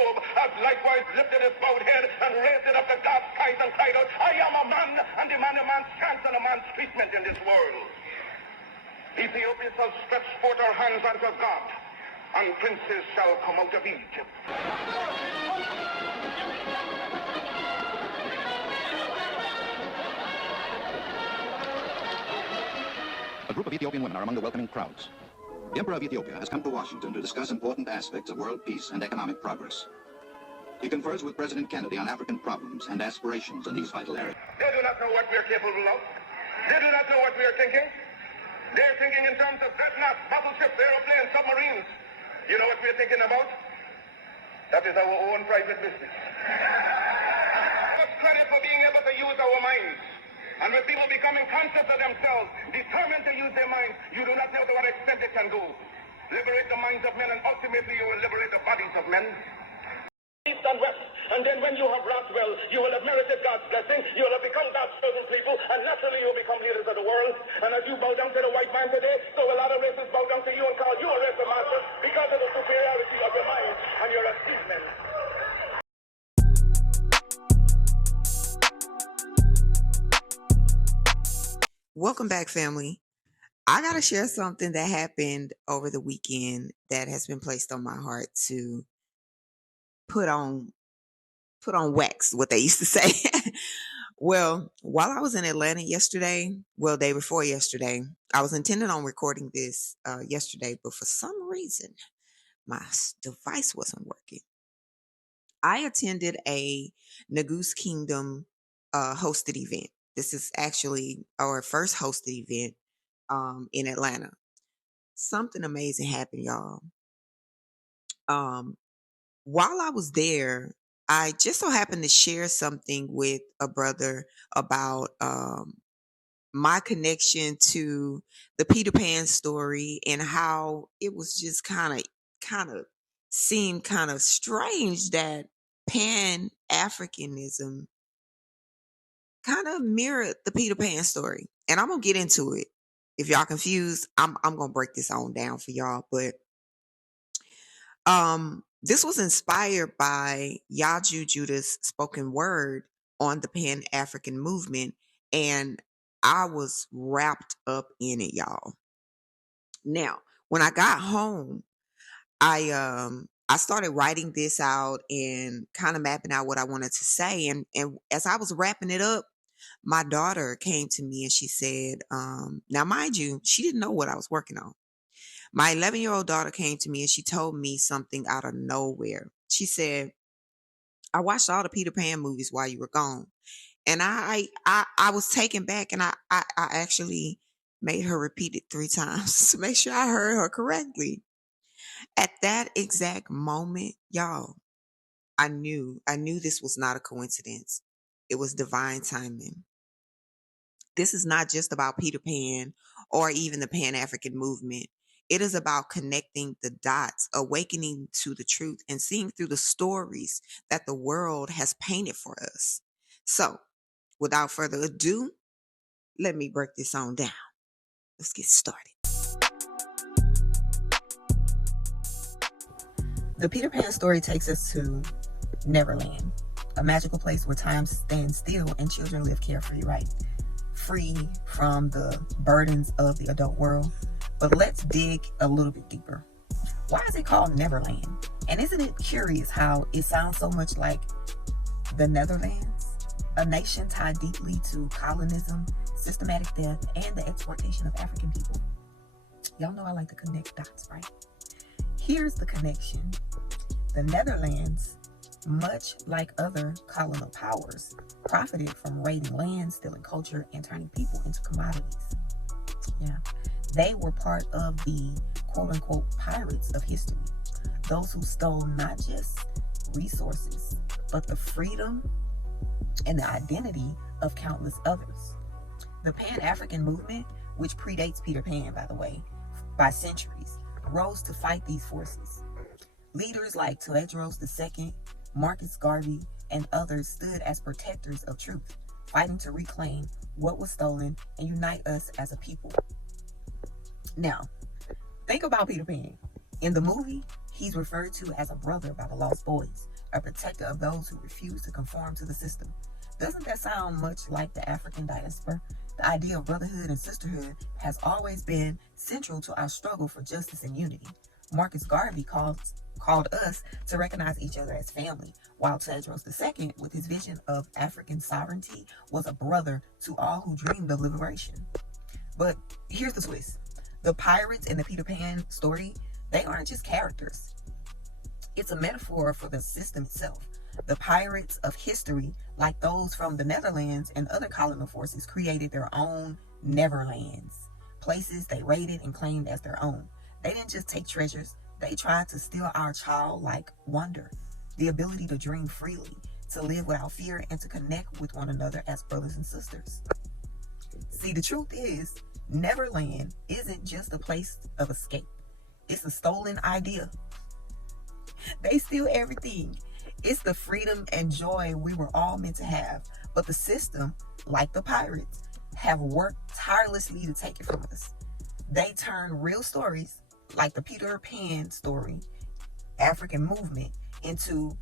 Job has likewise lifted his bowed head and raised it up to God's skies and cried out, I am a man and demand a man's chance and a man's treatment in this world. Ethiopia shall stretch forth her hands unto God, and princes shall come out of Egypt. A group of Ethiopian women are among the welcoming crowds. The Emperor of Ethiopia has come to Washington to discuss important aspects of world peace and economic progress. He confers with President Kennedy on African problems and aspirations in these vital areas. They do not know what we are capable of. They do not know what we are thinking. They're thinking in terms of dreadnoughts, battleships, aeroplanes, submarines. You know what we're thinking about? That is our own private business. Give us credit for being able to use our minds. And with people becoming conscious of themselves, determined to use their minds, you do not know to what extent it can go. Liberate the minds of men, and ultimately you will liberate the bodies of men. East and west, and then when you have wrought well, you will have merited God's blessing, you will have become God's chosen people, and naturally you will become leaders of the world. And as you bow down to the white man today, so a lot of races bow down to you and call you a race of masters because of the superiority of your mind and your achievement. Welcome back, family. I got to share something that happened over the weekend that has been placed on my heart to put on wax, what they used to say. Well, while I was in Atlanta yesterday, day before yesterday, I was intending on recording this yesterday, but for some reason, my device wasn't working. I attended a Nagus Kingdom hosted event. This is actually our first hosted event in Atlanta. Something amazing happened, y'all. While I was there, I just so happened to share something with a brother about my connection to the Peter Pan story and how it was just kind of seemed kind of strange that Pan-Africanism kind of mirrored the Peter Pan story. And I'm going to get into it. If y'all confused, I'm going to break this on down for y'all. But this was inspired by Yaju Judah's spoken word on the Pan-African movement. And I was wrapped up in it, y'all. Now, when I got home, I started writing this out and kind of mapping out what I wanted to say. And as I was wrapping it up, my daughter came to me and she said, now mind you, she didn't know what I was working on. My 11-year-old daughter came to me and she told me something out of nowhere. She said, I watched all the Peter Pan movies while you were gone. And I was taken back, and I actually made her repeat it 3 times to make sure I heard her correctly. At that exact moment, y'all, I knew this was not a coincidence. It was divine timing. This is not just about Peter Pan or even the Pan-African movement. It is about connecting the dots, awakening to the truth, and seeing through the stories that the world has painted for us. So, without further ado, let me break this on down. Let's get started. The Peter Pan story takes us to Neverland, a magical place where time stands still and children live carefree, right? Free from the burdens of the adult world. But let's dig a little bit deeper. Why is it called Neverland? And isn't it curious how it sounds so much like the Netherlands, a nation tied deeply to colonism, systematic death, and the exploitation of African people? Y'all know I like to connect dots, right? Here's the connection. The Netherlands, much like other colonial powers, profited from raiding land, stealing culture, and turning people into commodities. Yeah. They were part of the quote-unquote pirates of history. Those who stole not just resources, but the freedom and the identity of countless others. The Pan-African movement, which predates Peter Pan, by the way, by centuries, rose to fight these forces. Leaders like Tewodros II, Marcus Garvey, and others stood as protectors of truth, fighting to reclaim what was stolen and unite us as a people. Now, think about Peter Pan. In the movie, He's referred to as a brother by the lost boys, a protector of those who refuse to conform to the system. Doesn't that sound much like the African diaspora? The idea of brotherhood and sisterhood has always been central to our struggle for justice and unity. Marcus Garvey called us to recognize each other as family, while Tedros II, with his vision of African sovereignty, was a brother to all who dreamed of liberation. But here's the twist. The pirates in the Peter Pan story, they aren't just characters. It's a metaphor for the system itself. The pirates of history, like those from the Netherlands and other colonial forces, created their own Neverlands, places they raided and claimed as their own. They didn't just take treasures, they tried to steal our childlike wonder, the ability to dream freely, to live without fear, and to connect with one another as brothers and sisters. See, the truth is, Neverland isn't just a place of escape. It's a stolen idea. They steal everything. It's the freedom and joy we were all meant to have. But the system, like the pirates, have worked tirelessly to take it from us. They turn real stories, like the Peter Pan story, African movement, into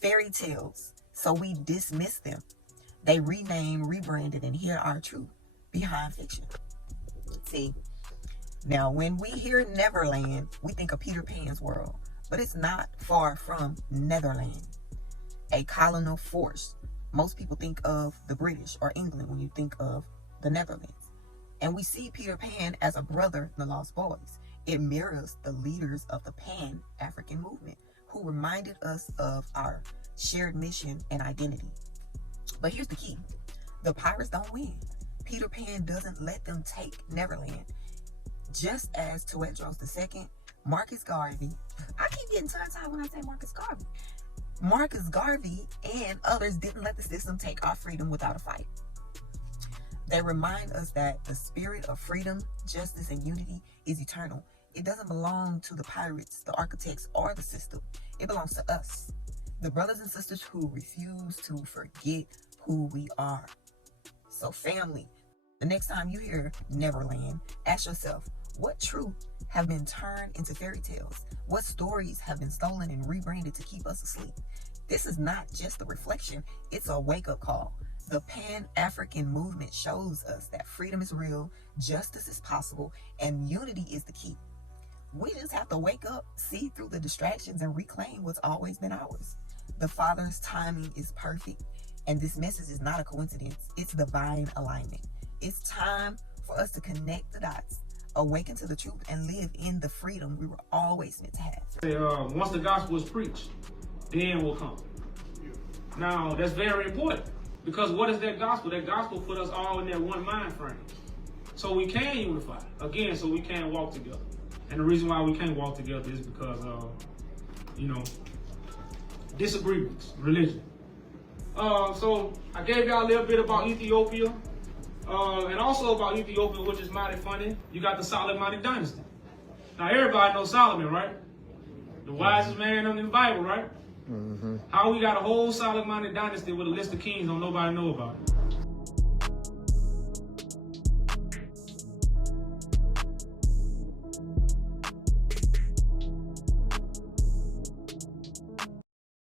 fairy tales, so we dismiss them. They rename, rebranded, and hid our truth behind fiction. See, now when we hear Neverland, we think of Peter Pan's world, but it's not far from Netherland, a colonial force. Most people think of the British or England when you think of the Netherlands. And we see Peter Pan as a brother in the Lost Boys. It mirrors the leaders of the Pan-African movement, who reminded us of our shared mission and identity. But here's the key. The pirates don't win. Peter Pan doesn't let them take Neverland. Just as Tedros II, Marcus Garvey, I keep getting tongue-tied when I say Marcus Garvey. Marcus Garvey and others didn't let the system take our freedom without a fight. They remind us that the spirit of freedom, justice, and unity is eternal. It doesn't belong to the pirates, the architects, or the system. It belongs to us, the brothers and sisters who refuse to forget who we are. So family, the next time you hear Neverland, ask yourself, what truth have been turned into fairy tales? What stories have been stolen and rebranded to keep us asleep? This is not just a reflection, it's a wake-up call. The Pan-African movement shows us that freedom is real, justice is possible, and unity is the key. We just have to wake up, see through the distractions, and reclaim what's always been ours. The Father's timing is perfect, and this message is not a coincidence. It's divine alignment. It's time for us to connect the dots, awaken to the truth, and live in the freedom we were always meant to have. Once the gospel is preached, the end will come. Now, that's very important, because what is that gospel? That gospel put us all in that one mind frame. So we can unify, again, so we can walk together. And the reason why we can't walk together is because, disagreements, religion. So I gave y'all a little bit about Ethiopia, and also about Ethiopia, which is mighty funny. You got the Solomonic dynasty. Now everybody knows Solomon, right? The wisest man in the Bible, right? Mm-hmm. How we got a whole Solomonic dynasty with a list of kings don't nobody know about it.